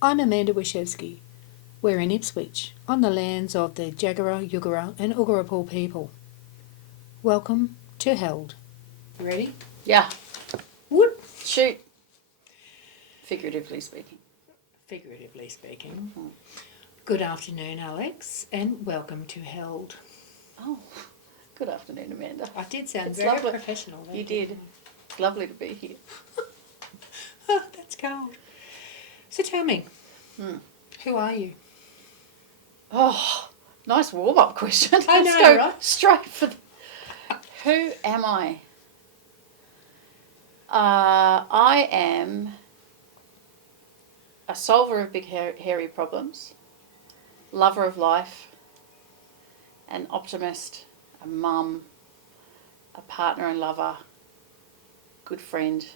I'm Amanda Waschevski. We're in Ipswich, on the lands of the Jagera, Yugara and Ugarapool people. Welcome to Held. You ready? Yeah. Whoop! Shoot. Figuratively speaking. Figuratively speaking. Good afternoon, Alex, and welcome to Held. Oh, good afternoon, Amanda. I did sound It's very lovely. professional there. You did. It's lovely to be here. Oh, that's cold. So tell me, who are you? Oh, nice warm-up question. I Let's know, go right? straight for the... Who am I? I am a solver of big hairy problems, lover of life, an optimist, a mum, a partner and lover, good friend,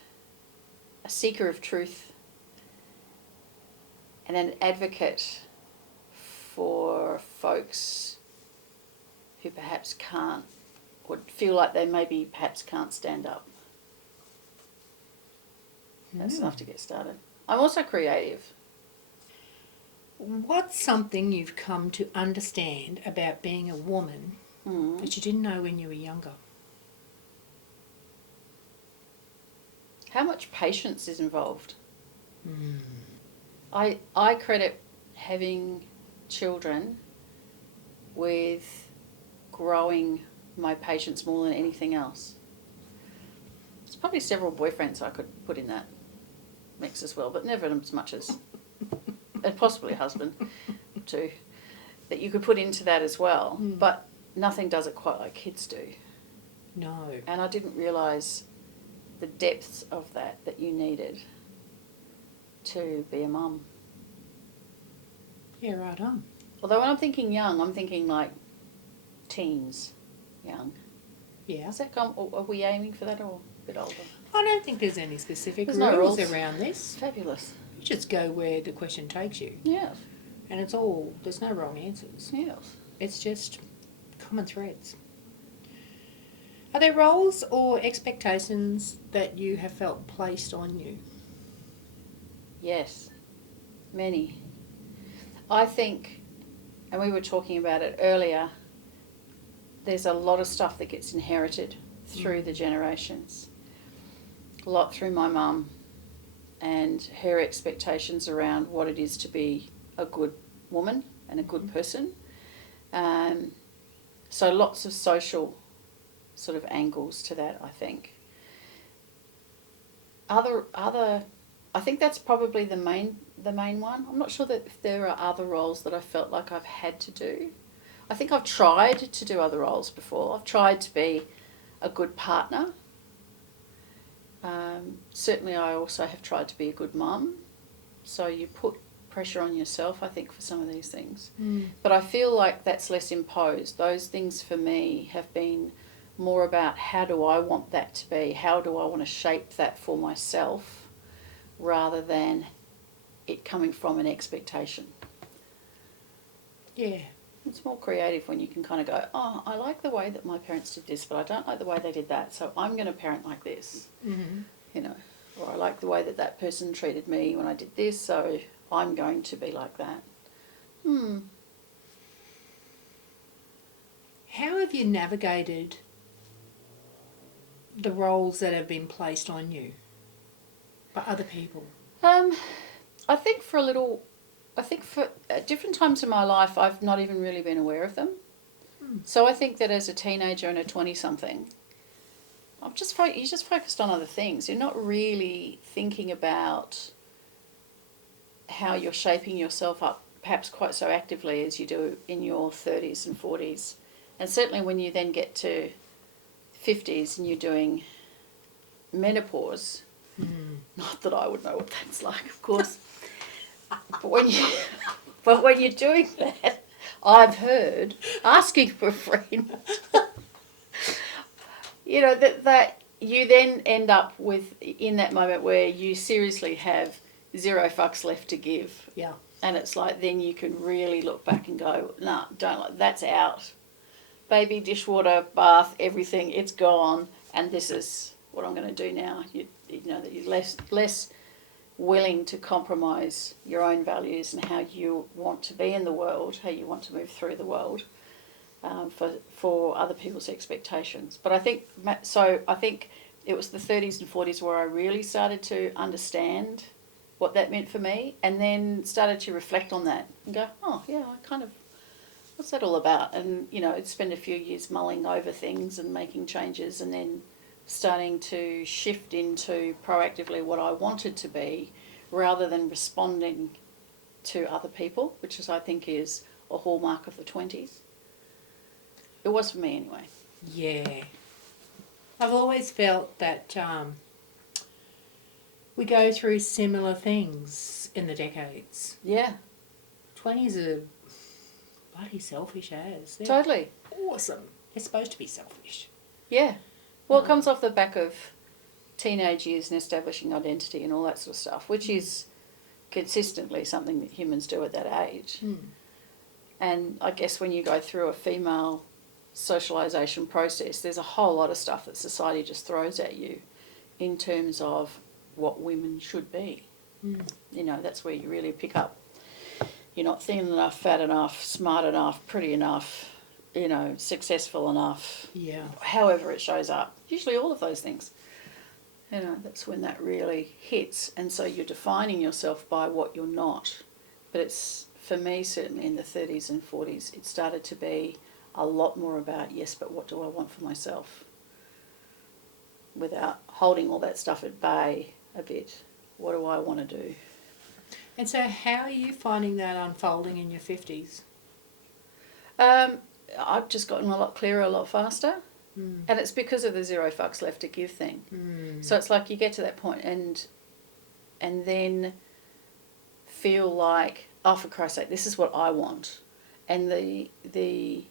a seeker of truth, and an advocate for folks who perhaps can't, or feel like they maybe perhaps can't stand up. That's enough to get started. I'm also creative. What's something you've come to understand about being a woman that you didn't know when you were younger? How much patience is involved? I credit having children with growing my patience more than anything else. There's probably several boyfriends I could put in that mix as well, but never as much as, and possibly a husband too, that you could put into that as well. But nothing does it quite like kids do. No. And I didn't realise the depths of that you needed to be a mum. Yeah, right on. Although when I'm thinking young, I'm thinking like teens young. Yeah. Is that are we aiming for that or a bit older? I don't think there's any specific There's rules no rules around this. Fabulous. You just go where the question takes you. Yes. And it's all, there's no wrong answers. Yes. It's just common threads. Are there roles or expectations that you have felt placed on you? Yes. Many. I think, and we were talking about it earlier, there's a lot of stuff that gets inherited through the generations. A lot through my mum and her expectations around what it is to be a good woman and a good person. So lots of social sort of angles to that, I think. Other, I think that's probably the main one. I'm not sure that if there are other roles that I felt like I've had to do. I think I've tried to do other roles before. I've tried to be a good partner. Certainly I also have tried to be a good mum. So you put pressure on yourself, I think, for some of these things. But I feel like that's less imposed. Those things for me have been more about how do I want that to be? How do I want to shape that for myself rather than it coming from an expectation. Yeah. It's more creative when you can kind of go, oh, I like the way that my parents did this, but I don't like the way they did that, so I'm going to parent like this. You know, or I like the way that that person treated me when I did this, so I'm going to be like that. How have you navigated the roles that have been placed on you by other people? I think for at different times in my life, I've not even really been aware of them. So I think that as a teenager and a 20-something, you're just focused on other things. You're not really thinking about how you're shaping yourself up perhaps quite so actively as you do in your 30s and 40s. And certainly when you then get to 50s and you're doing menopause, not that I would know what that's like, of course, but when you're doing that, I've heard, asking for a friend, you know, that you then end up with, in that moment where you seriously have zero fucks left to give. Yeah. And it's like, then you can really look back and go, nah, don't like, that's out. Baby, dishwater, bath, everything, it's gone. And this is what I'm going to do now. You know, that you're less willing to compromise your own values and how you want to be in the world, how you want to move through the world, for other people's expectations. But I think it was the 30s and 40s where I really started to understand what that meant for me, and then started to reflect on that and go, oh yeah, I kind of, what's that all about? And I'd spend a few years mulling over things and making changes, and then starting to shift into proactively what I wanted to be, rather than responding to other people, which is, I think, is a hallmark of the 20s. It was for me anyway. Yeah. I've always felt that we go through similar things in the decades. Yeah. 20s are bloody selfish as. They're Totally. awesome. They're supposed to be selfish. Yeah. Well, it comes off the back of teenage years and establishing identity and all that sort of stuff, which is consistently something that humans do at that age. And I guess when you go through a female socialisation process, there's a whole lot of stuff that society just throws at you in terms of what women should be. That's where you really pick up. You're not thin enough, fat enough, smart enough, pretty enough, successful enough. Yeah. However it shows up. Usually all of those things. That's when that really hits. And so you're defining yourself by what you're not. But it's, for me, certainly in the 30s and 40s, it started to be a lot more about, yes, but what do I want for myself? Without holding all that stuff at bay a bit. What do I want to do? And so how are you finding that unfolding in your 50s? I've just gotten a lot clearer, a lot faster. And it's because of the zero fucks left to give thing. So it's like you get to that point and then feel like, oh, for Christ's sake, this is what I want. And the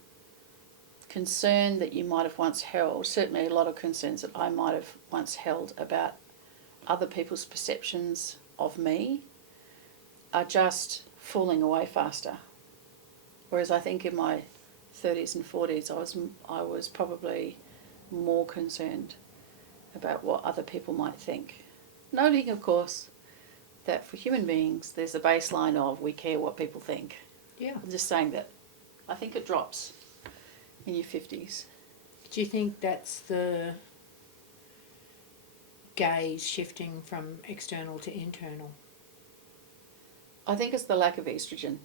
concern that you might have once held, certainly a lot of concerns that I might have once held about other people's perceptions of me, are just falling away faster. Whereas I think in my 30s and 40s, I was probably more concerned about what other people might think. Noting, of course, that for human beings, there's a baseline of we care what people think. Yeah. I'm just saying that I think it drops in your 50s. Do you think that's the gaze shifting from external to internal? I think it's the lack of estrogen.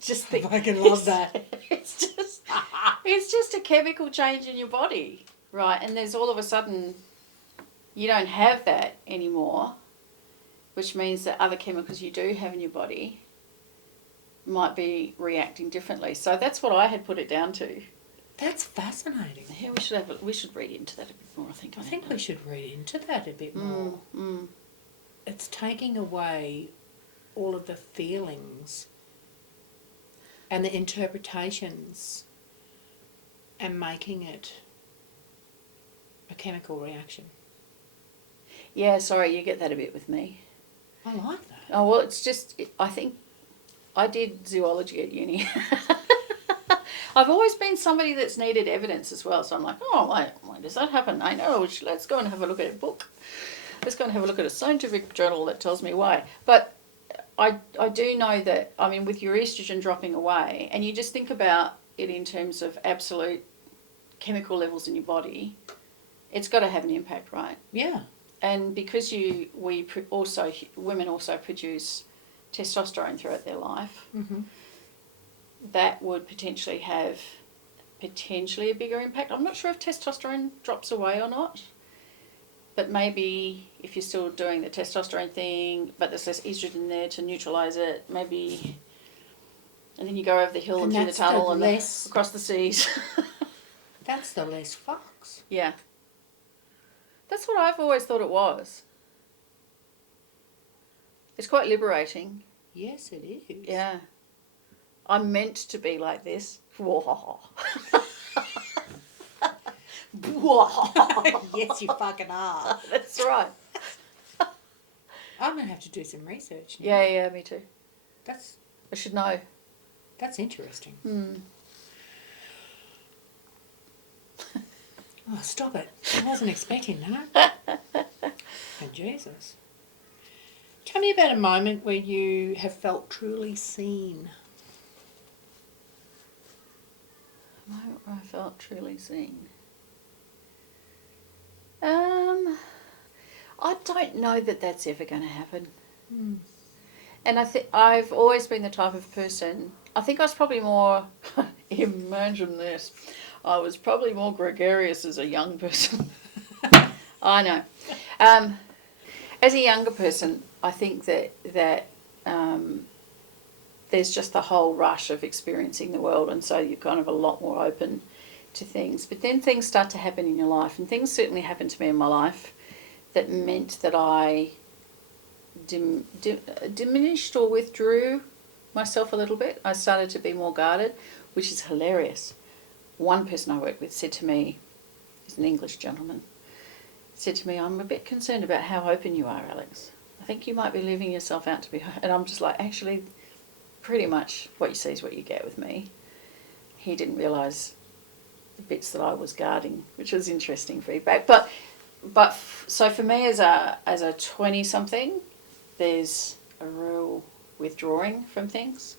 Just I fucking love that. It's just a chemical change in your body, right? And there's all of a sudden you don't have that anymore, which means that other chemicals you do have in your body might be reacting differently. So that's what I had put it down to. That's fascinating. Yeah, we should read into that a bit more, I think. I think we should read into that a bit more. It's taking away all of the feelings and the interpretations and making it a chemical reaction. Yeah, sorry, you get that a bit with me. I like that. Oh, well, it's just, I think I did zoology at uni. I've always been somebody that's needed evidence as well. So I'm like, oh, why does that happen? I know, let's go and have a look at a book. Let's go and have a look at a scientific journal that tells me why. But I do know that, I mean, with your estrogen dropping away, and you just think about it in terms of absolute chemical levels in your body, it's got to have an impact, right? Yeah. And because women also produce testosterone throughout their life, that would potentially have a bigger impact. I'm not sure if testosterone drops away or not, but maybe if you're still doing the testosterone thing, but there's less estrogen there to neutralise it, maybe, and then you go over the hill and through the tunnel and across the seas. That's the less fucks. Yeah. That's what I've always thought it was. It's quite liberating. Yes, it is. Yeah. I'm meant to be like this. Yes, you fucking are. That's right. I'm going to have to do some research now. Yeah, me too. I should know. That's interesting. Oh, stop it. I wasn't expecting that. And Jesus. Tell me about a moment where you have felt truly seen. A moment where I felt truly seen. I don't know that that's ever going to happen. And I think I've always been the type of person, I think I was probably more, imagine this, I was probably more gregarious as a young person. I know. As a younger person, I think that there's just the whole rush of experiencing the world, and so you're kind of a lot more open to things. But then things start to happen in your life, and things certainly happened to me in my life that meant that I diminished or withdrew myself a little bit. I started to be more guarded, which is hilarious. One person I worked with said to me, he's an English gentleman, said to me, I'm a bit concerned about how open you are, Alex. I think you might be leaving yourself out to be... And I'm just like, actually, pretty much what you see is what you get with me. He didn't realise the bits that I was guarding, which was interesting feedback. But so for me as a 20-something, there's a real withdrawing from things.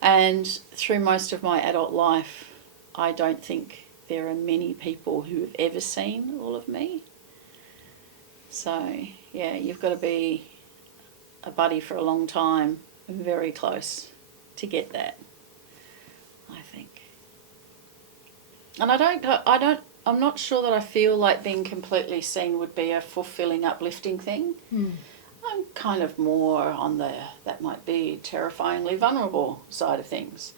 And through most of my adult life, I don't think there are many people who have ever seen all of me. So, yeah, you've got to be a buddy for a long time, very close, to get that, I think. And I'm not sure that I feel like being completely seen would be a fulfilling, uplifting thing. I'm kind of more on that might be terrifyingly vulnerable side of things.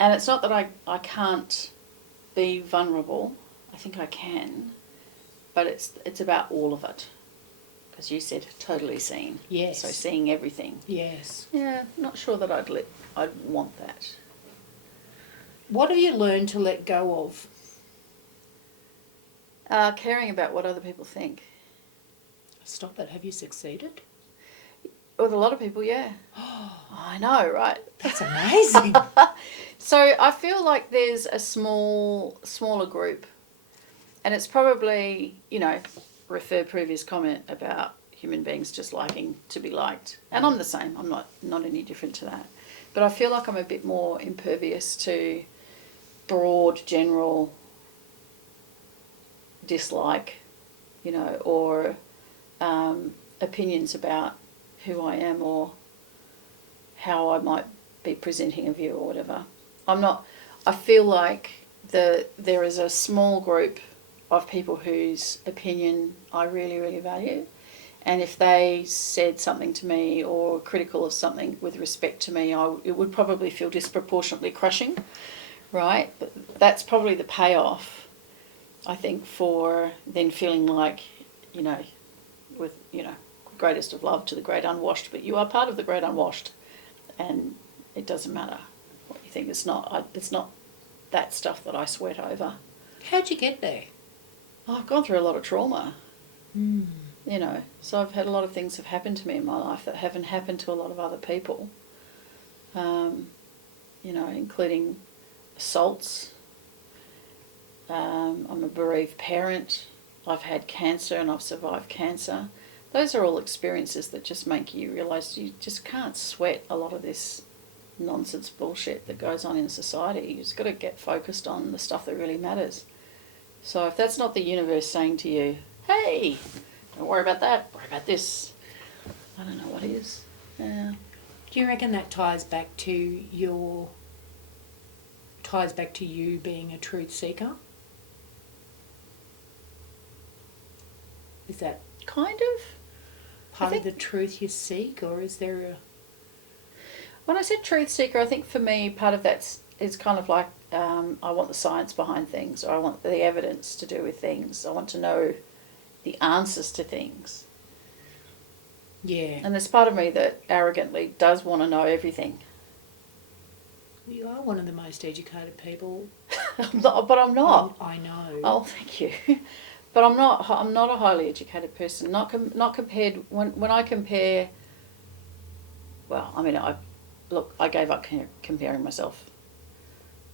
And it's not that I can't be vulnerable. I think I can. But it's about all of it. Because you said totally seen. Yes. So seeing everything. Yes. Yeah, not sure that I'd want that. What have you learned to let go of? Caring about what other people think. Stop it. Have you succeeded? With a lot of people, yeah. I know, right? That's amazing. So I feel like there's a smaller group, and it's probably, refer previous comment about human beings just liking to be liked. And I'm the same. I'm not any different to that. But I feel like I'm a bit more impervious to broad, general dislike, or opinions about who I am or how I might be presenting a view or whatever. I feel like there is a small group of people whose opinion I really, really value. And if they said something to me or critical of something with respect to me, it would probably feel disproportionately crushing, right? But that's probably the payoff, I think, for then feeling like, with, greatest of love to the great unwashed, but you are part of the great unwashed, and it doesn't matter what you think. It's not that stuff that I sweat over. How'd you get there? I've gone through a lot of trauma. So I've had a lot of things have happened to me in my life that haven't happened to a lot of other people, including assaults. I'm a bereaved parent. I've had cancer and I've survived cancer. Those are all experiences that just make you realise you just can't sweat a lot of this nonsense bullshit that goes on in society. You just got to get focused on the stuff that really matters. So if that's not the universe saying to you, hey, don't worry about that, worry about this, I don't know what is. Yeah. Do you reckon that ties back to you being a truth seeker? Is that kind of part of the truth you seek, or is there a... When I said truth seeker, I think for me part of that is kind of like I want the science behind things, or I want the evidence to do with things. I want to know the answers to things. Yeah. And there's part of me that arrogantly does want to know everything. You are one of the most educated people. But I'm not. I know. Oh, thank you. But I'm not a highly educated person. Not compared when I compare. Well, I mean, I gave up comparing myself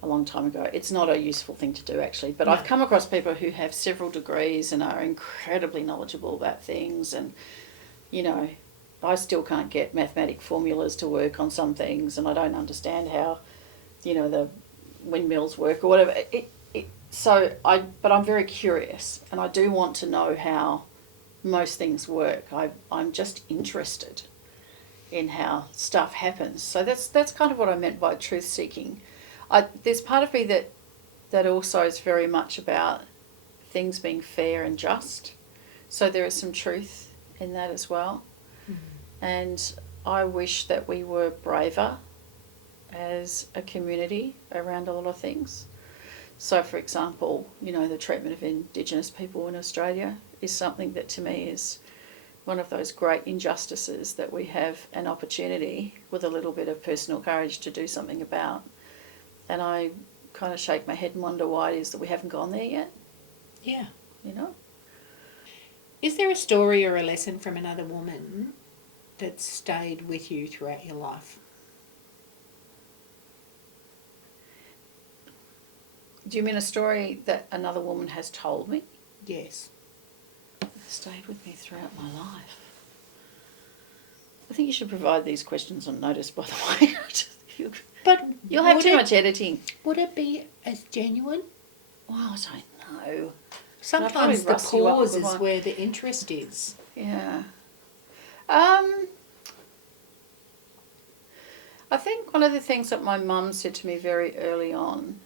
a long time ago. It's not a useful thing to do, actually. But no. I've come across people who have several degrees and are incredibly knowledgeable about things, and I still can't get mathematic formulas to work on some things, and I don't understand how, the windmills work or whatever. But I'm very curious, and I do want to know how most things work. I'm just interested in how stuff happens. So that's kind of what I meant by truth seeking. There's part of me that also is very much about things being fair and just. So there is some truth in that as well. Mm-hmm. And I wish that we were braver as a community around a lot of things. So, for example, the treatment of Indigenous people in Australia is something that to me is one of those great injustices that we have an opportunity with a little bit of personal courage to do something about. And I kind of shake my head and wonder why it is that we haven't gone there yet. Yeah. Is there a story or a lesson from another woman that stayed with you throughout your life? Do you mean a story that another woman has told me? Yes. Stayed with me throughout my life. I think you should provide these questions on notice, by the way. But you'll have too much editing. Would it be as genuine? Well, I don't know. Sometimes the pause is where the interest is. Yeah. I think one of the things that my mum said to me very early on,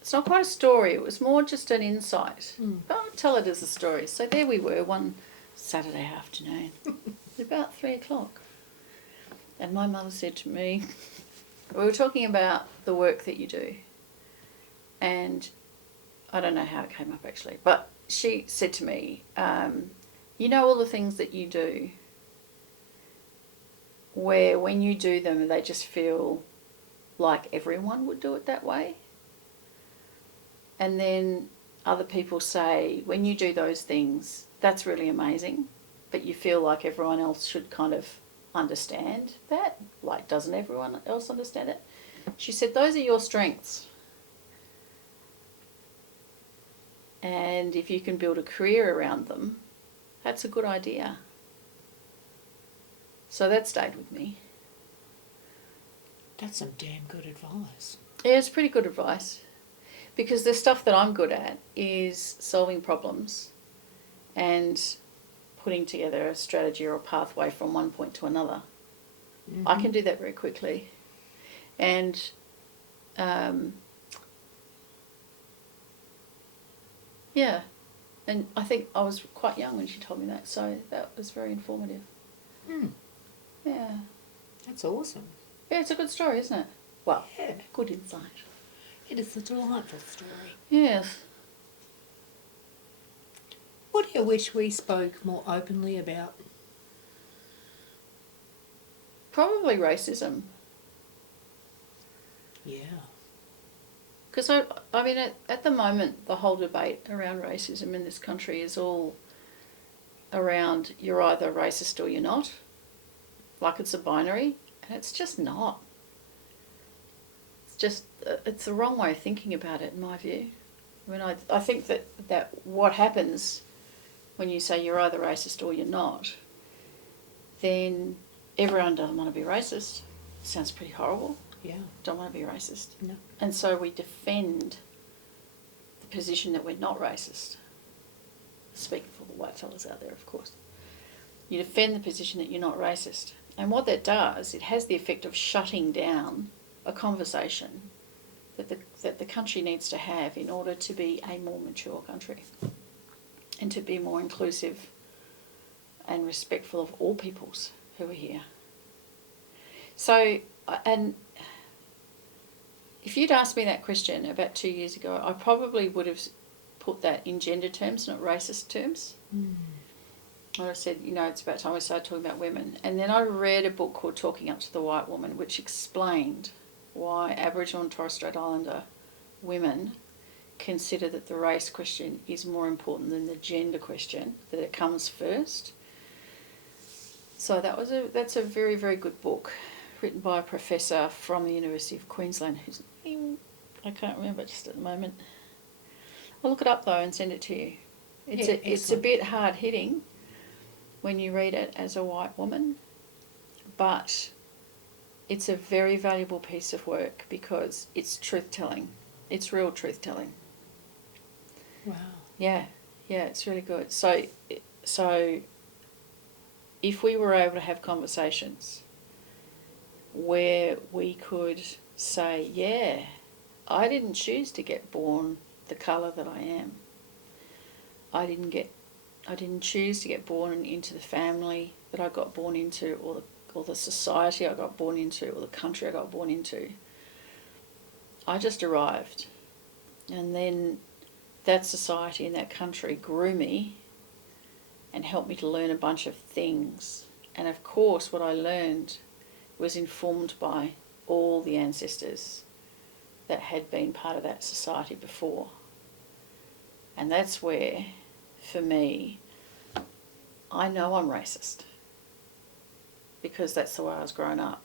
it's not quite a story, it was more just an insight. But I'll tell it as a story. So there we were one Saturday afternoon, about 3:00. And my mother said to me, we were talking about the work that you do. And I don't know how it came up actually, but she said to me, all the things that you do, where when you do them, they just feel like everyone would do it that way. And then other people say, when you do those things, that's really amazing, but you feel like everyone else should kind of understand that. Like, doesn't everyone else understand it? She said, those are your strengths. And if you can build a career around them, that's a good idea. So that stayed with me. That's some damn good advice. Yeah, it's pretty good advice. Because the stuff that I'm good at is solving problems and putting together a strategy or a pathway from one point to another. Mm-hmm. I can do that very quickly. And yeah, and I think I was quite young when she told me that, so that was very informative. Yeah. That's awesome. Yeah, it's a good story, isn't it? Well, yeah. Good insight. It is a delightful story. Yes. What do you wish we spoke more openly about? Probably racism. Yeah. Because, I mean, at the moment, the whole debate around racism in this country is all around you're either racist or you're not. Like it's a binary. And it's just not. It's the wrong way of thinking about it, in my view. I mean, I think that what happens when you say you're either racist or you're not, then everyone doesn't want to be racist. Sounds pretty horrible. Yeah. Don't want to be racist. No. And so we defend the position that we're not racist. Speaking for the white fellas out there, of course. You defend the position that you're not racist. And what that does, it has the effect of shutting down a conversation that the country needs to have in order to be a more mature country and to be more inclusive and respectful of all peoples who are here. So, and if you'd asked me that question about 2 years ago, I probably would have put that in gender terms, not racist terms. I said, it's about time we started talking about women. And then I read a book called Talking Up to the White Woman, which explained why Aboriginal and Torres Strait Islander women consider that the race question is more important than the gender question, that it comes first. So that's a very, very good book, written by a professor from the University of Queensland, whose name I can't remember just at the moment. I'll look it up though and send it to you. It's a bit hard hitting when you read it as a white woman, but it's a very valuable piece of work because it's truth-telling. It's real truth-telling. Wow. Yeah, it's really good. So if we were able to have conversations where we could say, yeah, I didn't choose to get born the colour that I am. I didn't choose to get born into the family that I got born into, or the society I got born into, or the country I got born into. I just arrived. And then that society and that country grew me and helped me to learn a bunch of things. And of course, what I learned was informed by all the ancestors that had been part of that society before. And that's where, for me, I know I'm racist because that's the way I was grown up.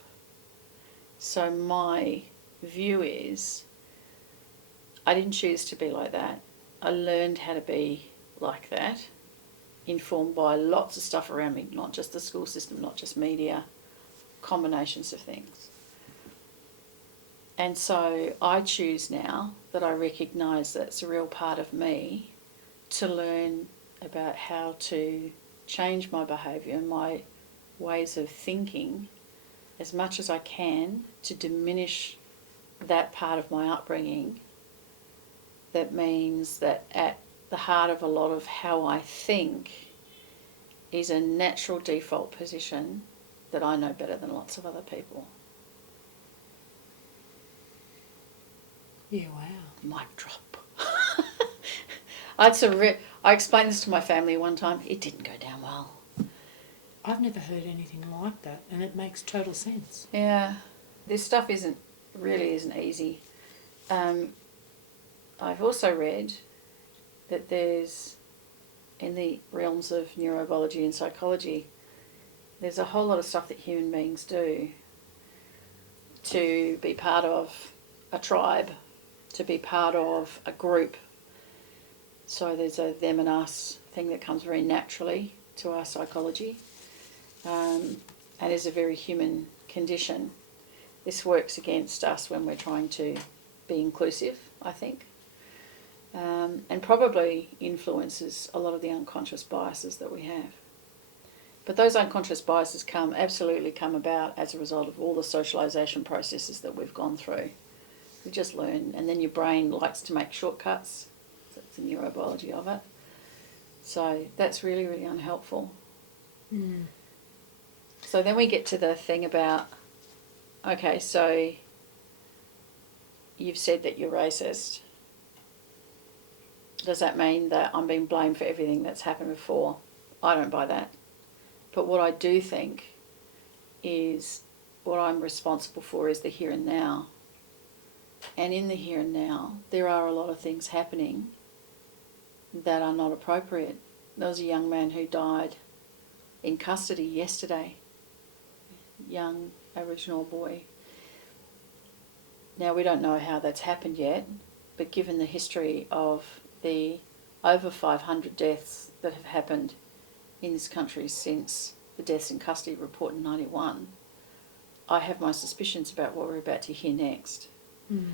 So my view is, I didn't choose to be like that. I learned how to be like that, informed by lots of stuff around me, not just the school system, not just media, combinations of things. And so I choose now that I recognise that's a real part of me to learn about how to change my behaviour and my ways of thinking as much as I can to diminish that part of my upbringing. That means that at the heart of a lot of how I think is a natural default position that I know better than lots of other people. Yeah, wow. Mic drop. I explained this to my family one time. It didn't go down well. I've never heard anything like that, and it makes total sense. Yeah, this stuff isn't easy. I've also read that there's, in the realms of neurobiology and psychology, there's a whole lot of stuff that human beings do to be part of a tribe, to be part of a group. So there's a them and us thing that comes very naturally to our psychology, and is a very human condition. This works against us when we're trying to be inclusive, I think, and probably influences a lot of the unconscious biases that we have. But those unconscious biases absolutely come about as a result of all the socialisation processes that we've gone through. You just learn, and then your brain likes to make shortcuts. That's the neurobiology of it. So that's really, really unhelpful. Mm. So then we get to the thing about, okay, so you've said that you're racist. Does that mean that I'm being blamed for everything that's happened before? I don't buy that. But what I do think is what I'm responsible for is the here and now. And in the here and now, there are a lot of things happening that are not appropriate. There was a young man who died in custody yesterday, young Aboriginal boy. Now, we don't know how that's happened yet, but given the history of the over 500 deaths that have happened in this country since the deaths in custody report in 91, I have my suspicions about what we're about to hear next. Mm.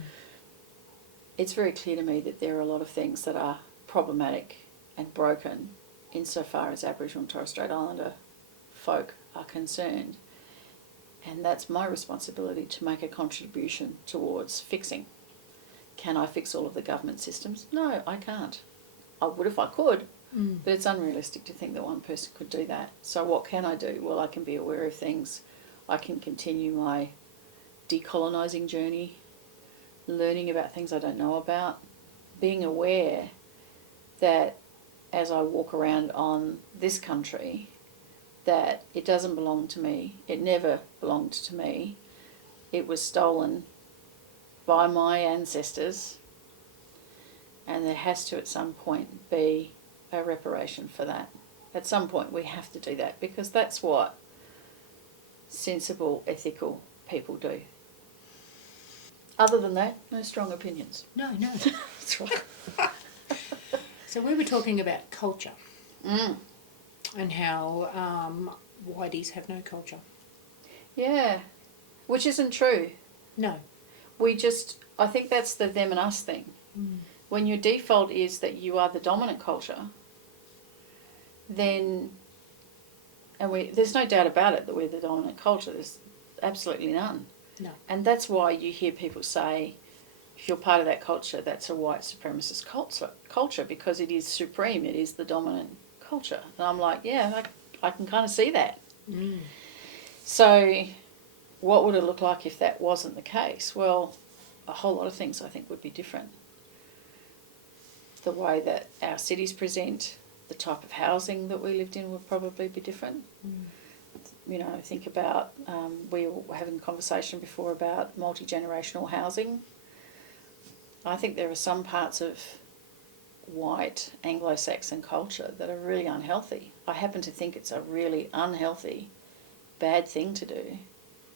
It's very clear to me that there are a lot of things that are problematic and broken insofar as Aboriginal and Torres Strait Islander folk are concerned. And that's my responsibility to make a contribution towards fixing. Can I fix all of the government systems? No, I can't. I would if I could, but it's unrealistic to think that one person could do that. So what can I do? Well, I can be aware of things. I can continue my decolonising journey, learning about things I don't know about, being aware that as I walk around on this country, that it doesn't belong to me. It never belonged to me. It was stolen by my ancestors, and there has to at some point be a reparation for that. At some point we have to do that, because that's what sensible, ethical people do. Other than that, no strong opinions. No. That's right. So we were talking about culture. and how whiteys have no culture. Yeah, which isn't true. No. I think that's the them and us thing. Mm. When your default is that you are the dominant culture, then, there's no doubt about it that we're the dominant culture. There's absolutely none. No. And that's why you hear people say, if you're part of that culture, that's a white supremacist culture, because it is supreme, it is the dominant culture. And I'm like, yeah, I can kind of see that. Mm. So what would it look like if that wasn't the case? Well, a whole lot of things I think would be different. The way that our cities present, the type of housing that we lived in would probably be different. Mm. You know, think about, we were having a conversation before about multi-generational housing. I think there are some parts of white Anglo-Saxon culture that are really unhealthy. I happen to think it's a really unhealthy, bad thing to do,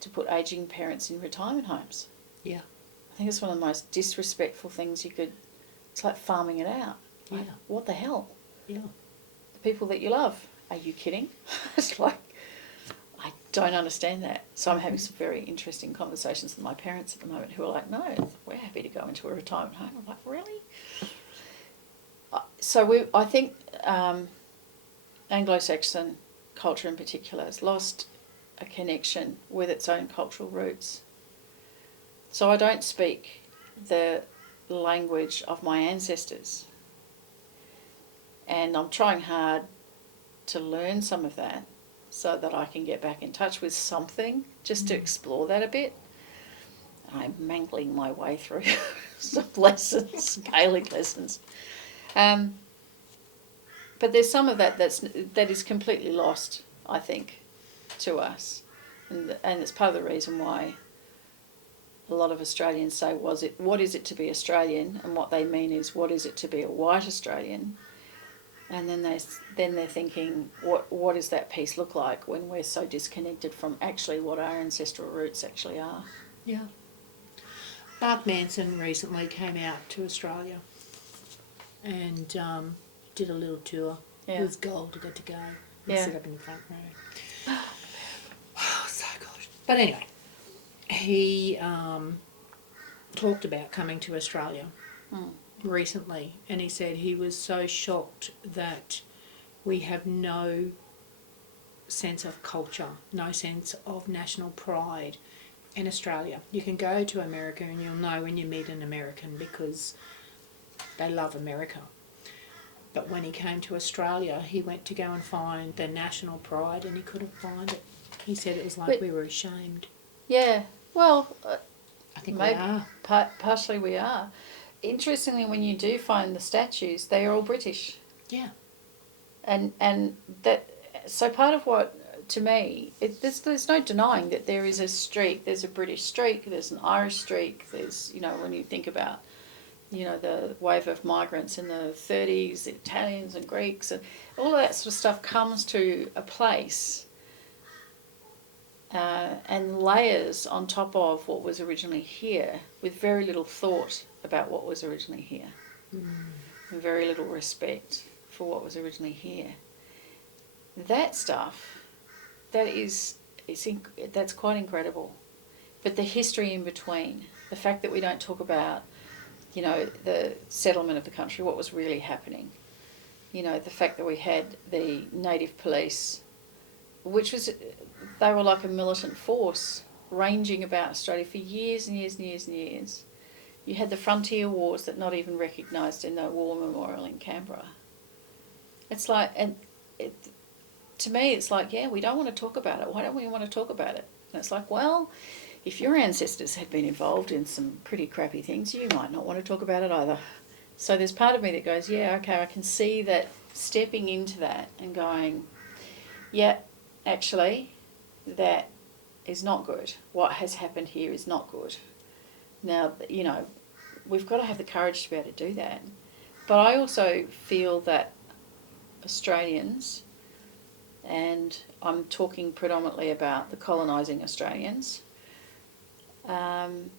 to put ageing parents in retirement homes. Yeah. I think it's one of the most disrespectful things you could. It's like farming it out. Like, Yeah. what the hell? Yeah. The people that you love. Are you kidding? It's like, I don't understand that. So I'm having some very interesting conversations with my parents at the moment who are like, no, we're happy to go into a retirement home. I'm like, really? So I think Anglo-Saxon culture in particular has lost a connection with its own cultural roots. So I don't speak the language of my ancestors. And I'm trying hard to learn some of that so that I can get back in touch with something, just to explore that a bit. I'm mangling my way through some lessons, Gaelic lessons. But there's some of that that is completely lost, I think, to us. And it's part of the reason why a lot of Australians say, what is it to be Australian? And what they mean is, what is it to be a white Australian? And then they're thinking, what does that piece look like when we're so disconnected from actually what our ancestral roots actually are? Yeah. Mark Manson recently came out to Australia and did a little tour. Yeah. It was gold to get to go and sit up in the front row. Oh, so good. But anyway, he talked about coming to Australia recently, and he said he was so shocked that we have no sense of culture, no sense of national pride in Australia. You can go to America and you'll know when you meet an American because they love America. But when he came to Australia, he went to go and find the national pride and he couldn't find it. He said it was like we were ashamed. Yeah, well, I think maybe we are. Partially we are. Interestingly, when you do find the statues, they are all British. Yeah. And that, so part of what, to me, there's no denying that there is a streak. There's a British streak, there's an Irish streak, there's, when you think about, the wave of migrants in the 30s, the Italians and Greeks, and all of that sort of stuff comes to a place and layers on top of what was originally here with very little thought about what was originally here and very little respect for what was originally here. That stuff, that's quite incredible. But the history in between, the fact that we don't talk about, the settlement of the country, what was really happening, the fact that we had the native police, which was, they were like a militant force ranging about Australia for years and years and years and years. You had the frontier wars that not even recognised in the war memorial in Canberra. It's like, to me, it's like, yeah, we don't want to talk about it. Why don't we want to talk about it? And it's like, well, if your ancestors had been involved in some pretty crappy things, you might not want to talk about it either. So there's part of me that goes, yeah, okay, I can see that, stepping into that and going, yeah, actually, that is not good. What has happened here is not good. Now, we've got to have the courage to be able to do that. But I also feel that Australians, and I'm talking predominantly about the colonising Australians, and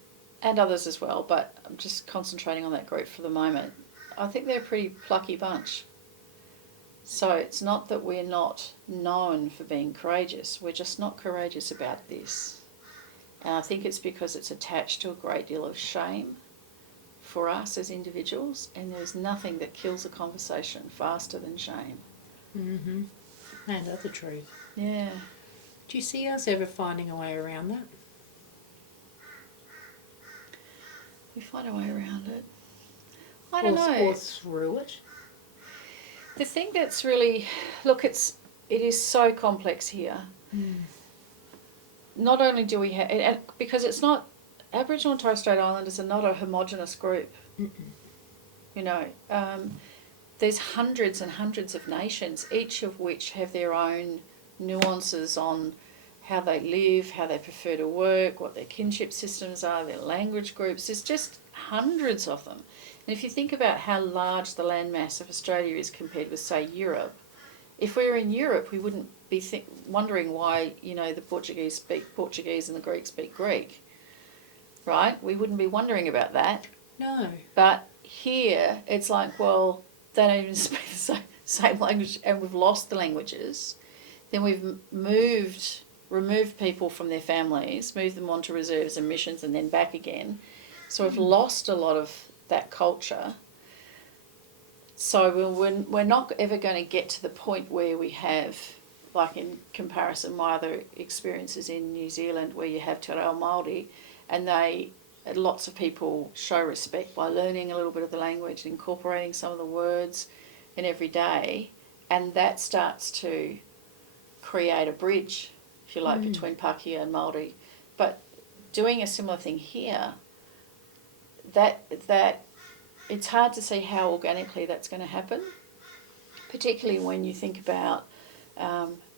others as well, but I'm just concentrating on that group for the moment. I think they're a pretty plucky bunch. So it's not that we're not known for being courageous, we're just not courageous about this. And I think it's because it's attached to a great deal of shame for us as individuals, and there's nothing that kills a conversation faster than shame. Mm-hmm. And that's the truth. Yeah. Do you see us ever finding a way around that? We find a way around it. I don't know. Or through it? The thing that's really, look, it is so complex here. Mm. Not only do we have, because it's not, Aboriginal and Torres Strait Islanders are not a homogenous group. Mm-mm. You know, there's hundreds and hundreds of nations, each of which have their own nuances on how they live, how they prefer to work, what their kinship systems are, their language groups. There's just hundreds of them. And if you think about how large the landmass of Australia is compared with, say, Europe, if we were in Europe, we wouldn't be wondering why, you know, the Portuguese speak Portuguese and the Greeks speak Greek, right? We wouldn't be wondering about that. No. But here, it's like, well, they don't even speak the same language, and we've lost the languages. Then we've removed people from their families, moved them onto reserves and missions, and then back again. So we've lost a lot of that culture. So we're not ever going to get to the point where we have, like in comparison, my other experiences in New Zealand, where you have Te Reo Māori, and lots of people show respect by learning a little bit of the language, incorporating some of the words in every day, and that starts to create a bridge, if you like, between Pākehā and Māori. But doing a similar thing here, that it's hard to see how organically that's going to happen, particularly when you think about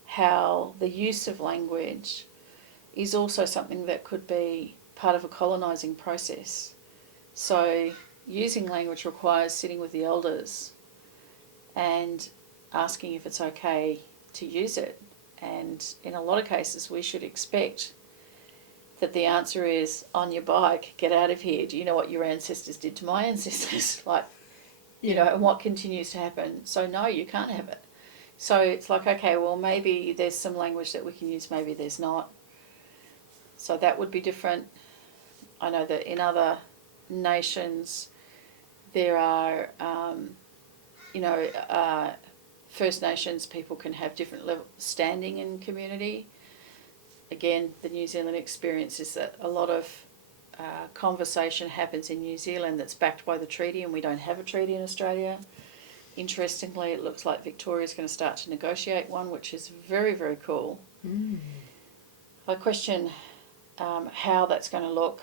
how the use of language is also something that could be part of a colonising process. So using language requires sitting with the elders and asking if it's okay to use it. And in a lot of cases, we should expect that the answer is, on your bike, get out of here. Do you know what your ancestors did to my ancestors? Like, you know, and what continues to happen. So no, you can't have it. So it's like, okay, well, maybe there's some language that we can use, maybe there's not. So that would be different. I know that in other nations there are, First Nations people can have different level standing in community. Again, the New Zealand experience is that a lot of conversation happens in New Zealand that's backed by the treaty, and we don't have a treaty in Australia. Interestingly, it looks like Victoria's going to start to negotiate one, which is very, very cool. Mm. I question how that's going to look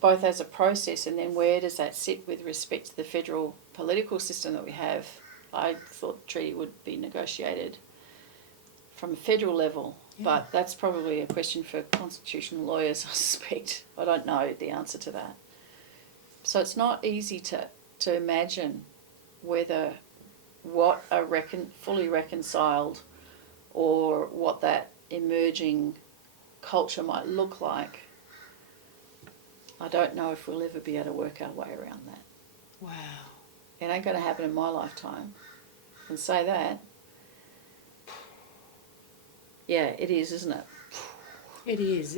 both as a process, and then where does that sit with respect to the federal political system that we have. I thought the treaty would be negotiated from a federal level, but that's probably a question for constitutional lawyers, I suspect. I don't know the answer to that. So it's not easy to imagine what a fully reconciled or what that emerging culture might look like. I don't know if we'll ever be able to work our way around that. Wow. It ain't going to happen in my lifetime. I can say that. Yeah, it is, isn't it? It is.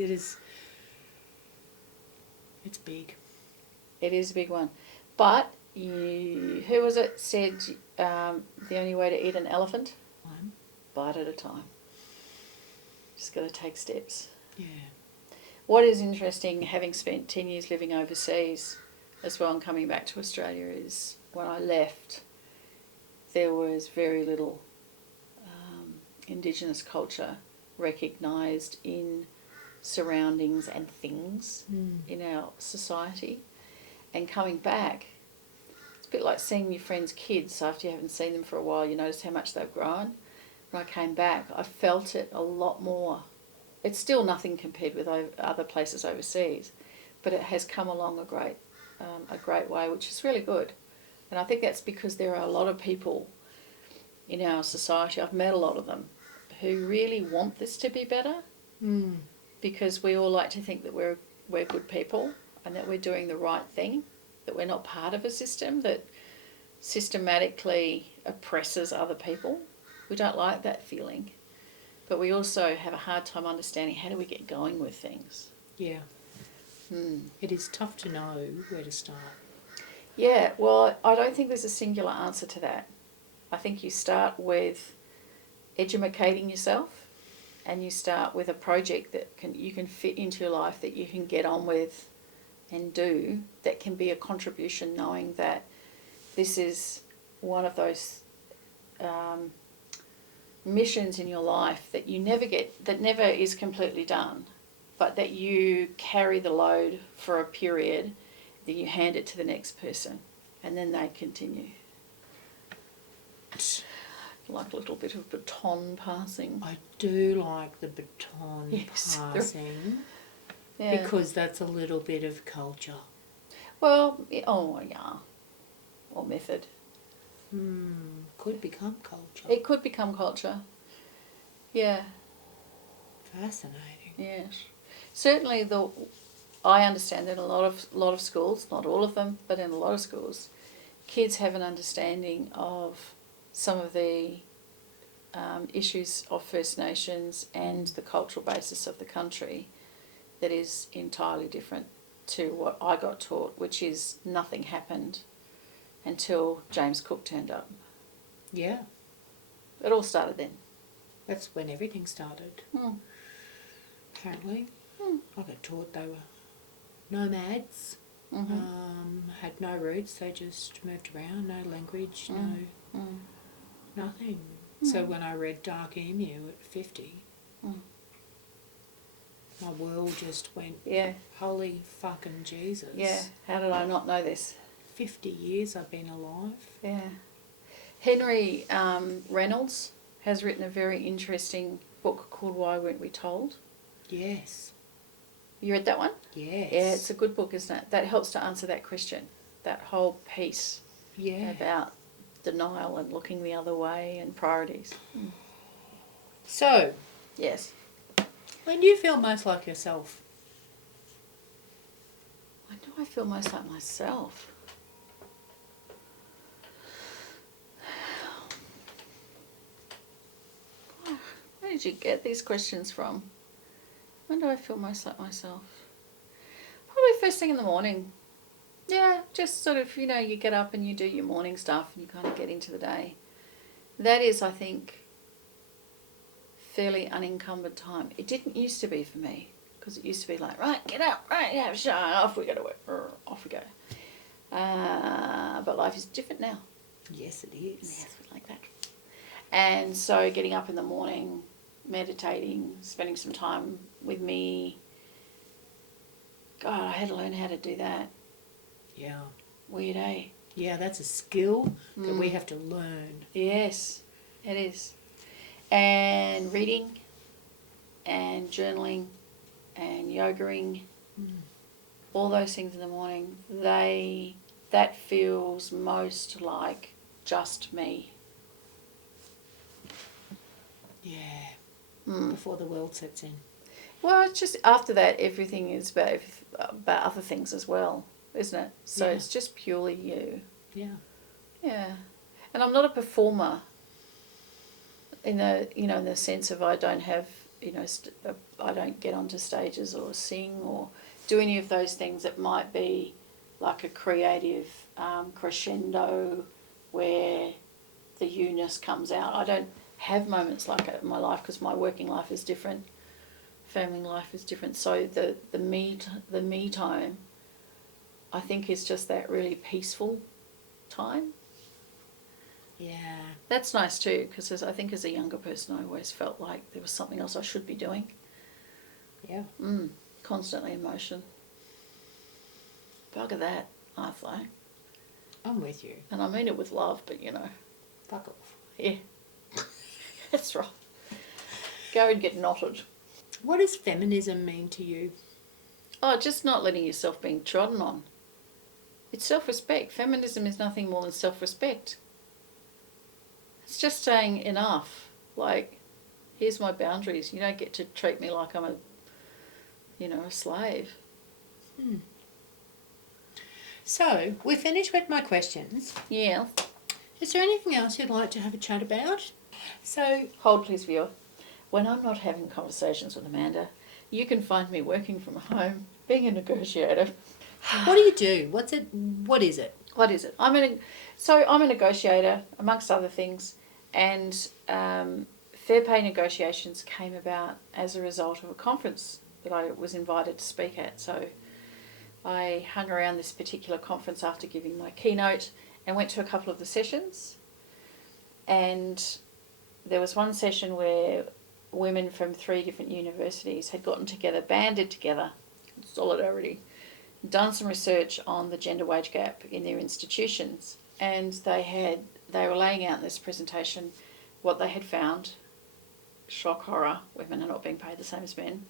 It's big. It is a big one. But who was it said the only way to eat an elephant? One. Bite at a time. Just got to take steps. Yeah. What is interesting, having spent 10 years living overseas as well and coming back to Australia, is when I left, there was very little Indigenous culture recognised in surroundings and things in our society. And coming back, it's a bit like seeing your friends' kids after you haven't seen them for a while. You notice how much they've grown. When I came back, I felt it a lot more. It's still nothing compared with other places overseas, but it has come along a great way, which is really good. And I think that's because there are a lot of people in our society, I've met a lot of them, who really want this to be better, because we all like to think that we're good people and that we're doing the right thing, that we're not part of a system that systematically oppresses other people. We don't like that feeling. But we also have a hard time understanding how do we get going with things. Yeah. It is tough to know where to start. Yeah, well, I don't think there's a singular answer to that. I think you start with educating yourself, and you start with a project that you can fit into your life, that you can get on with and do, that can be a contribution, knowing that this is one of those missions in your life that you never get, that never is completely done, but that you carry the load for a period, then you hand it to the next person, and then they continue. Like a little bit of baton passing. I do like the baton passing, Yeah. because that's a little bit of culture. Well, oh yeah, or method. Could become culture. It could become culture. Yeah. Fascinating. Yes. Certainly, I understand that in a lot of schools, not all of them, but in a lot of schools, kids have an understanding of some of the issues of First Nations and the cultural basis of the country that is entirely different to what I got taught, which is nothing happened until James Cook turned up. Yeah. It all started then. That's when everything started. Apparently. I got taught they were nomads, had no roots, they just moved around, no language, nothing. So when I read Dark Emu at 50, my world just went, holy fucking Jesus. Yeah, how did I not know this? 50 years I've been alive. Yeah. Henry Reynolds has written a very interesting book called Why Weren't We Told? Yes. You read that one? Yes. Yeah, it's a good book, isn't it? That helps to answer that question, that whole piece about denial and looking the other way and priorities. So, yes. When do you feel most like yourself? When do I feel most like myself? Where did you get these questions from? When do I feel most like myself? Probably first thing in the morning. Yeah, just sort of, you get up and you do your morning stuff and you kind of get into the day. That is, I think, fairly unencumbered time. It didn't used to be for me, because it used to be like, right, get up, right, yeah, sure, off we go to work, off we go. But life is different now. Yes, it is. Yes, we like that. And so getting up in the morning, meditating, spending some time with me. God, I had to learn how to do that. Yeah. Weird, eh? Yeah, that's a skill that we have to learn. Yes, it is. And reading and journaling and yogaing, all those things in the morning, that feels most like just me. Yeah. Before the world sets in. Well, it's just after that, everything is about other things as well, isn't it? So it's just purely you. Yeah. Yeah. And I'm not a performer in the sense of I don't have, I don't get onto stages or sing or do any of those things that might be like a creative crescendo where the you-ness comes out. I don't have moments like that in my life because my working life is different, family life is different. So the me time, I think, is just that really peaceful time. Yeah. That's nice too, because I think as a younger person I always felt like there was something else I should be doing. Yeah. Constantly in motion. Bugger that, I think. I'm with you. And I mean it with love, but Fuck off. Yeah. That's right. Go and get knotted. What does feminism mean to you? Oh, just not letting yourself being trodden on. It's self-respect. Feminism is nothing more than self-respect. It's just saying enough. Like, here's my boundaries. You don't get to treat me like I'm a slave. So, we finished with my questions. Yeah. Is there anything else you'd like to have a chat about? So, Hold please, viewer. When I'm not having conversations with Amanda, you can find me working from home, being a negotiator. what do you do? What is it? What is it? I'm a negotiator, amongst other things, and fair pay negotiations came about as a result of a conference that I was invited to speak at. So I hung around this particular conference after giving my keynote and went to a couple of the sessions. And there was one session where women from 3 different universities had gotten together, banded together, solidarity, done some research on the gender wage gap in their institutions, and they were laying out in this presentation what they had found. Shock, horror, women are not being paid the same as men.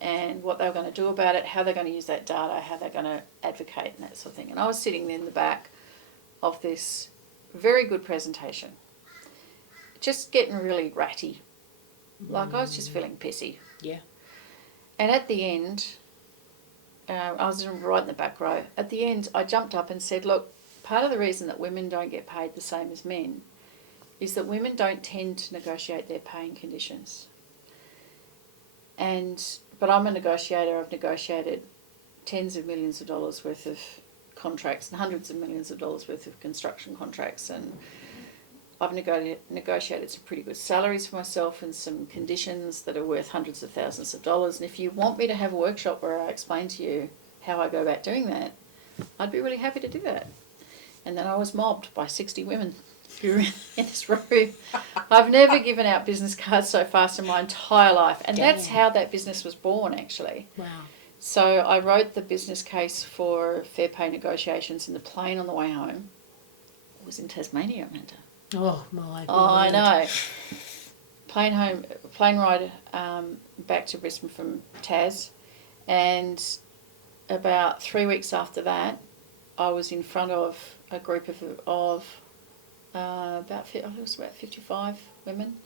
And what they were going to do about it, how they're going to use that data, how they're going to advocate and that sort of thing. And I was sitting in the back of this very good presentation, just getting really ratty. Like I was just feeling pissy. Yeah. And at the end, I was right in the back row. At the end, I jumped up and said, look, part of the reason that women don't get paid the same as men is that women don't tend to negotiate their pay and conditions. But I'm a negotiator. I've negotiated tens of millions of dollars worth of contracts and hundreds of millions of dollars worth of construction contracts, and I've negotiated some pretty good salaries for myself and some conditions that are worth hundreds of thousands of dollars. And if you want me to have a workshop where I explain to you how I go about doing that, I'd be really happy to do that. And then I was mobbed by 60 women who were in this room. I've never given out business cards so fast in my entire life. And that's how that business was born, actually. Wow. So I wrote the business case for fair pay negotiations in the plane on the way home. It was in Tasmania, Amanda. Oh, my God. Oh, I know. Plane ride back to Brisbane from Tas, and about 3 weeks after that, I was in front of a group of I think it was about 55 women.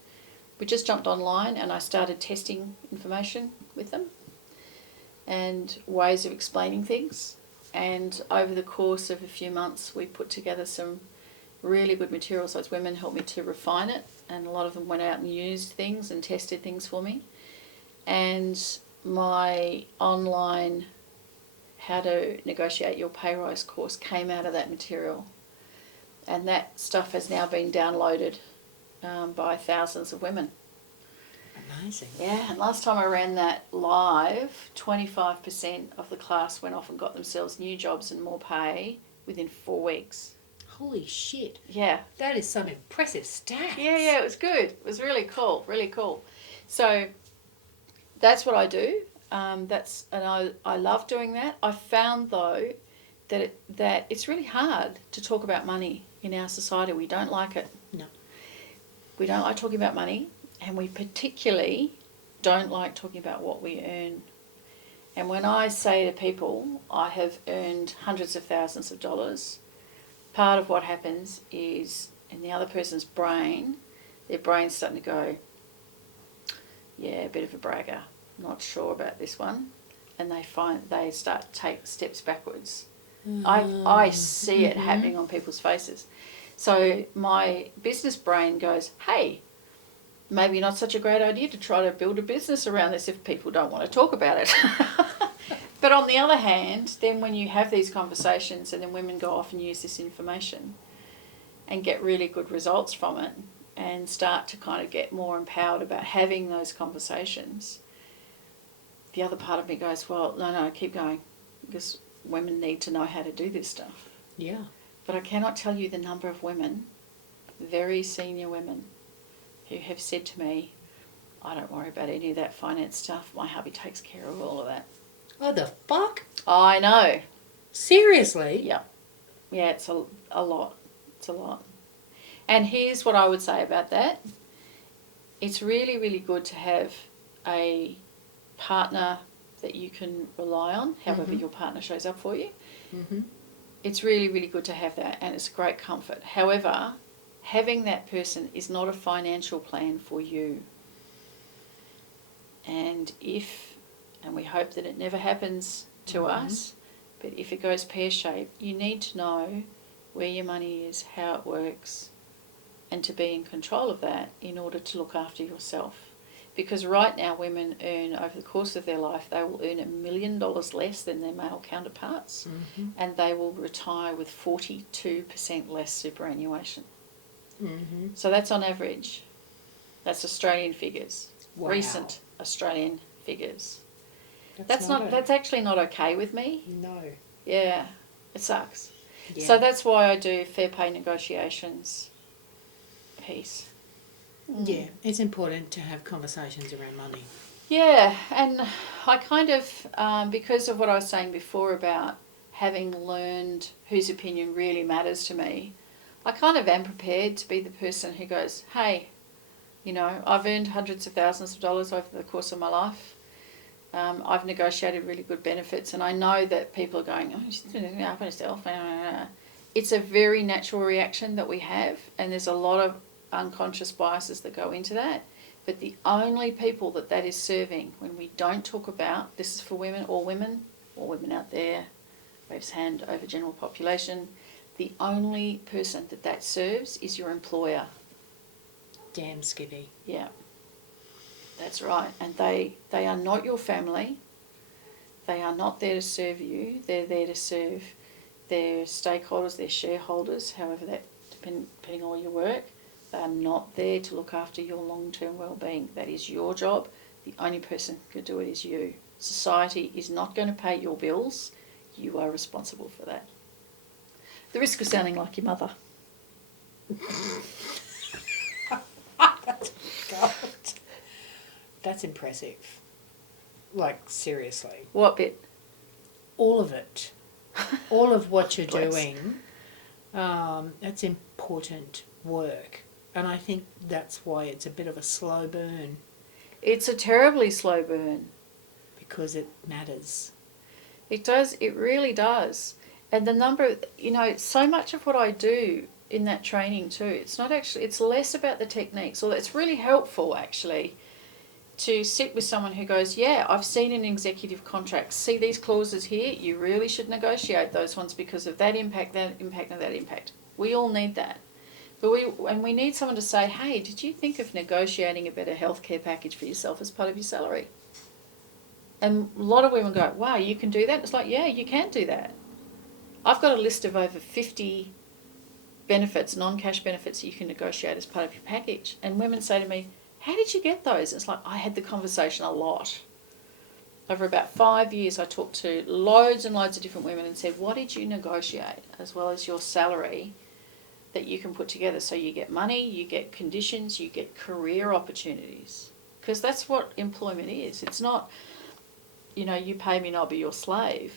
We just jumped online and I started testing information with them and ways of explaining things. And over the course of a few months, we put together some really good materials. Those women helped me to refine it, and a lot of them went out and used things and tested things for me. And my online How to Negotiate Your Pay Rise course came out of that material. And that stuff has now been downloaded by thousands of women. Amazing. Yeah, and last time I ran that live, 25% of the class went off and got themselves new jobs and more pay within 4 weeks. Holy shit. Yeah. That is some impressive stats. Yeah, it was good. It was really cool, really cool. So that's what I do. I love doing that. I found, though, that it's really hard to talk about money in our society. We don't like it. No. We don't like talking about money, and we particularly don't like talking about what we earn. And when I say to people, I have earned hundreds of thousands of dollars, part of what happens is in the other person's brain, their brain's starting to go, yeah, a bit of a bragger, not sure about this one. And they start to take steps backwards. I see it happening on people's faces. So my business brain goes, hey, maybe not such a great idea to try to build a business around this if people don't want to talk about it. But on the other hand, then when you have these conversations and then women go off and use this information and get really good results from it and start to kind of get more empowered about having those conversations, the other part of me goes, well, no, keep going, because women need to know how to do this stuff. Yeah. But I cannot tell you the number of women, very senior women, who have said to me, I don't worry about any of that finance stuff. My hubby takes care of all of that. Oh, the fuck? I know. Seriously? Yeah. Yeah, it's a lot. It's a lot. And here's what I would say about that. It's really, really good to have a partner that you can rely on, however your partner shows up for you. Mm-hmm. It's really, really good to have that, and it's a great comfort. However, having that person is not a financial plan for you. And we hope that it never happens to us, but if it goes pear-shaped, you need to know where your money is, how it works, and to be in control of that in order to look after yourself. Because right now women earn, over the course of their life, they will earn $1 million less than their male counterparts, and they will retire with 42% less superannuation. So that's on average. That's Australian figures. Wow. Recent Australian figures. That's actually not okay with me. No. Yeah, it sucks. Yeah. So that's why I do fair pay negotiations piece. Yeah, it's important to have conversations around money. Yeah, and I kind of, because of what I was saying before about having learned whose opinion really matters to me, I kind of am prepared to be the person who goes, hey, I've earned hundreds of thousands of dollars over the course of my life. I've negotiated really good benefits, and I know that people are going, oh, she's doing it up herself. It's a very natural reaction that we have, and there's a lot of unconscious biases that go into that. But the only people that is serving, when we don't talk about, this is for women, all women out there, waves hand over general population, the only person that serves is your employer. Damn skivvy. Yeah, that's right. And they are not your family. They are not there to serve you. They're there to serve their stakeholders, their shareholders, however that, depending on where you work. They are not there to look after your long-term well-being. That is your job. The only person who can do it is you. Society is not going to pay your bills. You are responsible for that. The risk of sounding like your mother. God. That's impressive. Like, seriously. What bit? All of it. All of what you're Bless. doing. That's important work. And I think that's why it's a bit of a slow burn. It's a terribly slow burn. Because it matters. It does. It really does. And the number, so much of what I do in that training too, it's less about the techniques, although it's really helpful actually to sit with someone who goes, yeah, I've seen an executive contract. See these clauses here? You really should negotiate those ones because of that impact, and that impact. We all need that. But we need someone to say, hey, did you think of negotiating a better healthcare package for yourself as part of your salary? And a lot of women go, wow, you can do that? It's like, yeah, you can do that. I've got a list of over 50 benefits, non-cash benefits that you can negotiate as part of your package. And women say to me, how did you get those? It's like, I had the conversation a lot. Over about 5 years, I talked to loads and loads of different women and said, what did you negotiate as well as your salary that you can put together? So you get money, you get conditions, you get career opportunities. Because that's what employment is. It's not, you pay me and I'll be your slave.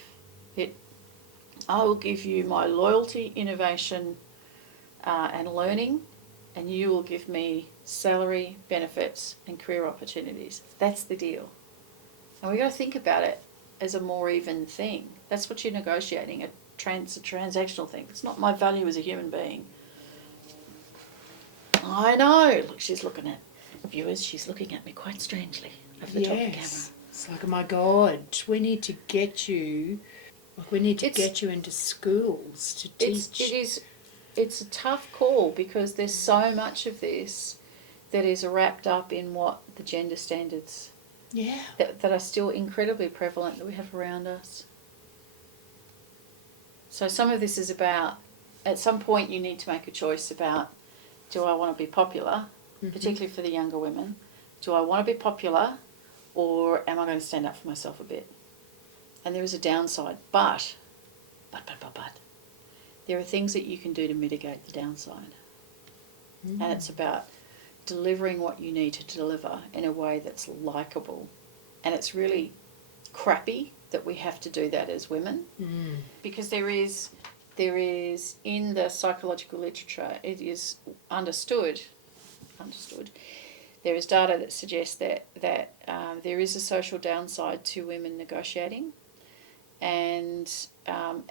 I will give you my loyalty, innovation, and learning, and you will give me salary, benefits, and career opportunities. That's the deal. And we've got to think about it as a more even thing. That's what you're negotiating, a transactional thing. It's not my value as a human being. I know. Look, she's looking at viewers. She's looking at me quite strangely over the top of the camera. It's like, oh my God, we need to get you... we need to get you into schools to teach. It's a tough call because there's so much of this that is wrapped up in what the gender standards that are still incredibly prevalent that we have around us. So some of this is about, at some point you need to make a choice about, do I want to be popular, particularly for the younger women? Do I want to be popular, or am I going to stand up for myself a bit? And there is a downside, but there are things that you can do to mitigate the downside. And it's about delivering what you need to deliver in a way that's likeable. And it's really crappy that we have to do that as women, because there is in the psychological literature, it is understood. There is data that suggests that there is a social downside to women negotiating. And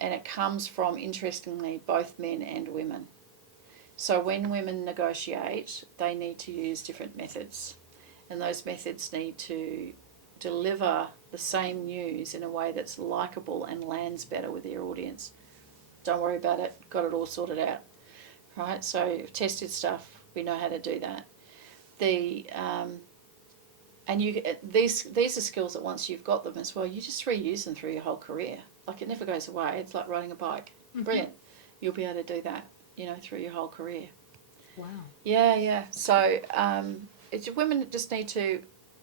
it comes from, interestingly, both men and women. So when women negotiate, they need to use different methods, and those methods need to deliver the same news in a way that's likeable and lands better with their audience. Don't worry about it. Got it all sorted out. Right? So tested stuff. We know how to do that. And these are skills that once you've got them as well, you just reuse them through your whole career. Like it never goes away. It's like riding a bike. Mm-hmm. Brilliant. You'll be able to do that, through your whole career. Wow. Yeah. So women just need to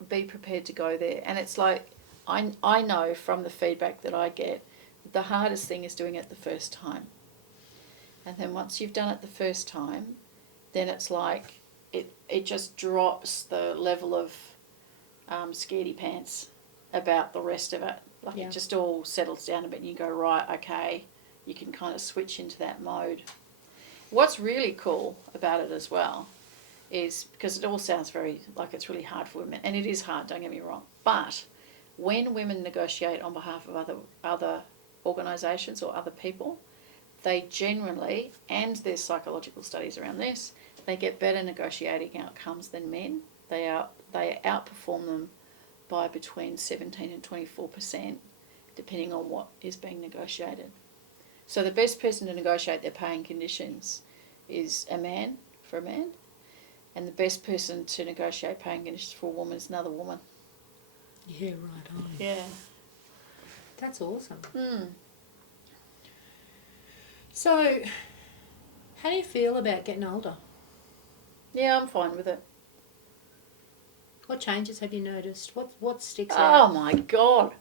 be prepared to go there. And it's like, I know from the feedback that I get, the hardest thing is doing it the first time. And then once you've done it the first time, then it's like it just drops the level of scaredy pants about the rest of it. Like it just all settles down a bit and you go, right, okay, you can kind of switch into that mode. What's really cool about it as well is, because it all sounds very, like it's really hard for women, and it is hard, don't get me wrong, but when women negotiate on behalf of other organisations or other people, they generally, and there's psychological studies around this, they get better negotiating outcomes than men. They outperform them by between 17 and 24%, depending on what is being negotiated. So the best person to negotiate their pay and conditions is a man, for a man, and the best person to negotiate pay and conditions for a woman is another woman. Yeah, right on. Yeah. That's awesome. Hmm. So, how do you feel about getting older? Yeah, I'm fine with it. What changes have you noticed? What sticks Oh out? my God.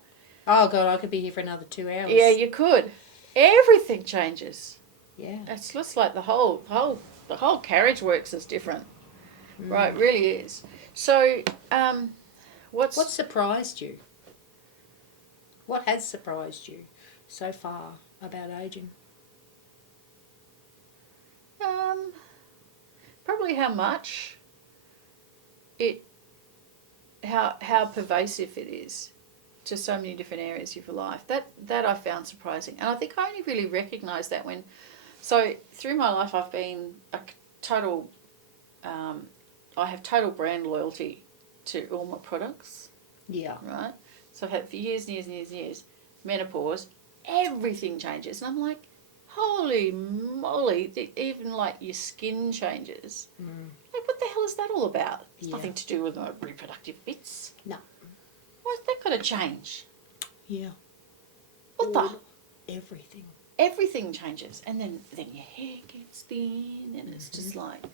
Oh God, I could be here for another 2 hours. Yeah, you could. Everything changes. Yeah. It's just like the whole carriage works is different. Right, it really is. So, What surprised you? What has surprised you so far about aging? Probably how much how pervasive it is to so many different areas of your life. That I found surprising, and I think I only really recognised that so through my life I've been a total. I have total brand loyalty to all my products. Yeah. Right. So I've had for years and years and years and years. Menopause, everything changes, and I'm like, holy moly! Even like your skin changes. Like, what the hell is that all about? It's nothing to do with my reproductive bits. No. Why's that got to change? Yeah. Everything. Everything changes, and then your hair gets thin, and it's just like,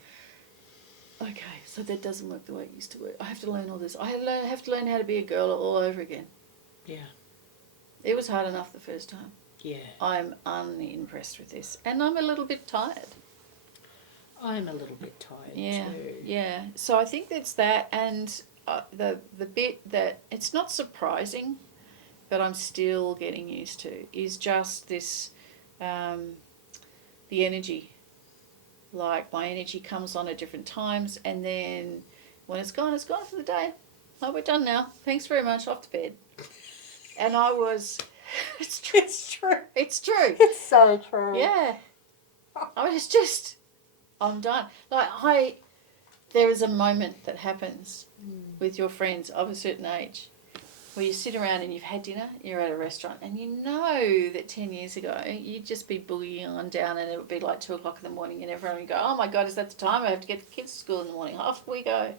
okay, so that doesn't work the way it used to work. I have to learn all this. I have to learn how to be a girl all over again. Yeah. It was hard enough the first time. Yeah. I'm unimpressed with this, and I'm a little bit tired. I'm a little bit tired too. Yeah. So I think that's that, and the bit that it's not surprising, but I'm still getting used to is just this, the energy. Like my energy comes on at different times, and then when it's gone for the day. Oh, we're done now. Thanks very much. Off to bed. And I was. It's true. It's true. It's true. It's so true. Yeah. I mean, it's just. I'm done. Like there is a moment that happens with your friends of a certain age where you sit around and you've had dinner, you're at a restaurant, and you know that 10 years ago you'd just be boogieing on down and it would be like 2 o'clock in the morning and everyone would go, oh my God, is that the time? I have to get the kids to school in the morning. Off we go.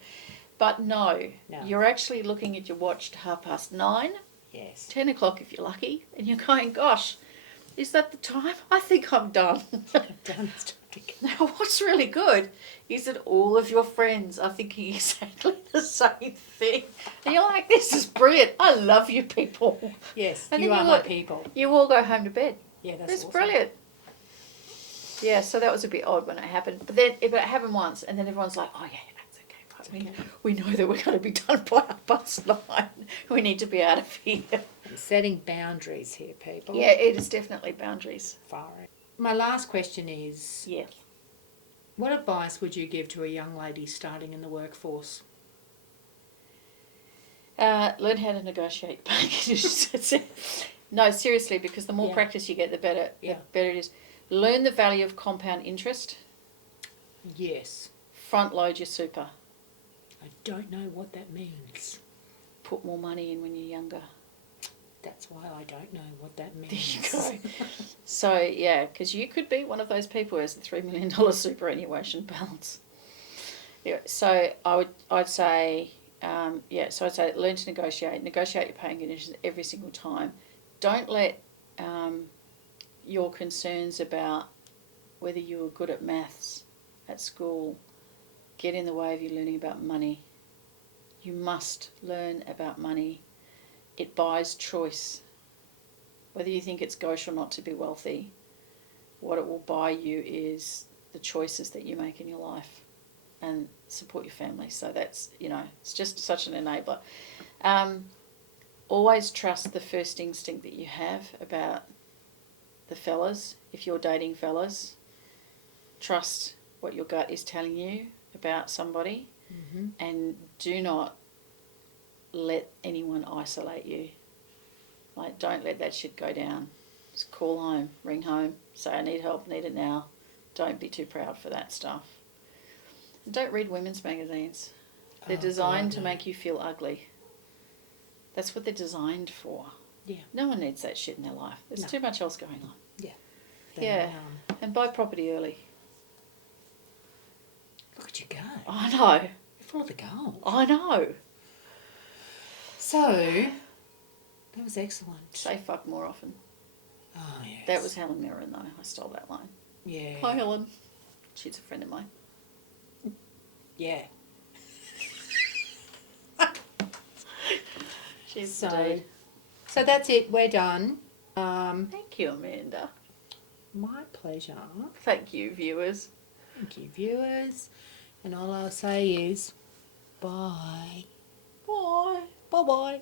But no, you're actually looking at your watch to 9:30. Yes. 10 o'clock if you're lucky, and you're going, gosh, is that the time? I think I'm done. I'm done. Now, what's really good is that all of your friends are thinking exactly the same thing. And you're like, this is brilliant. I love you people. Yes, and you are my people. You all go home to bed. Yeah, that's awesome. Brilliant. Yeah, so that was a bit odd when it happened. But it happened once, and then everyone's like, oh, yeah, that's okay. Fine. We know that we're going to be done by 9:30. We need to be out of here. I'm setting boundaries here, people. Yeah, it is definitely boundaries. Far out. My last question is, yeah, what advice would you give to a young lady starting in the workforce? Learn how to negotiate packages. No, seriously, because the more practice you get, the better it is. Learn the value of compound interest. Yes. Front load your super. I don't know what that means. Put more money in when you're younger. That's why I don't know what that means. There you go. So, yeah, because you could be one of those people who has the $3 million superannuation balance. Yeah, so I'd say, so I'd say learn to negotiate your pay and conditions every single time. Don't let your concerns about whether you were good at maths at school get in the way of you learning about money. You must learn about money. It buys choice. Whether you think it's gauche or not to be wealthy, what it will buy you is the choices that you make in your life and support your family. So that's, it's just such an enabler. Always trust the first instinct that you have about the fellas. If you're dating fellas, trust what your gut is telling you about somebody, and do not let anyone isolate you. Like, don't let that shit go down. Just call home, ring home, say I need help, need it now. Don't be too proud for that stuff. And don't read women's magazines. They're designed to make you feel ugly. That's what they're designed for. Yeah. No one needs that shit in their life. There's too much else going on. Yeah. Yeah. And buy property early. Look at you go. I know. You're full of the gold. I know. So, that was excellent. Say fuck more often. Oh, yes. That was Helen Mirren, though. I stole that line. Yeah. Hi, Helen. She's a friend of mine. Yeah. She's So that's it. We're done. Thank you, Amanda. My pleasure. Thank you, viewers. Thank you, viewers. And all I'll say is bye. Bye. Bye-bye.